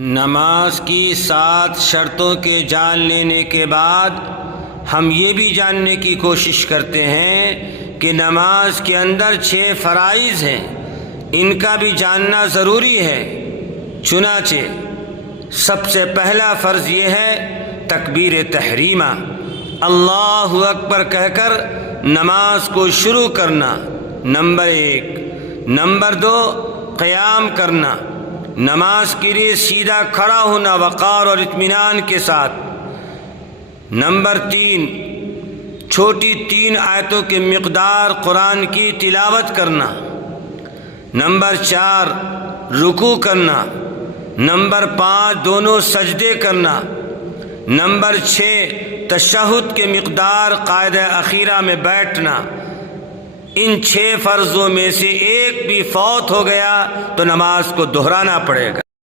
नमाज की 7 शर्तों के जान लेने के बाद हम ये भी जानने की कोशिश करते हैं कि नमाज के अंदर 6 फ़राइज़ हैं, इनका भी जानना ज़रूरी है। चुनाचे सबसे पहला फ़र्ज़ ये है तकबीर तहरीमा, अल्लाहु अकबर कहकर नमाज को शुरू करना, नंबर 1। नंबर 2, क़याम करना, नमाज के लिए सीधा खड़ा होना वक़ार और इत्मीनान के साथ। नंबर 3, छोटी 3 आयतों के मिक़दार कुरान की तिलावत करना। नंबर 4, रुकू करना। नंबर 5, दोनों सजदे करना। नंबर 6, तशहुद के मिक़दार क़ायदा अखीरा में बैठना। इन 6 फ़र्ज़ों में से एक भी फ़ौत हो गया तो नमाज को दोहराना पड़ेगा।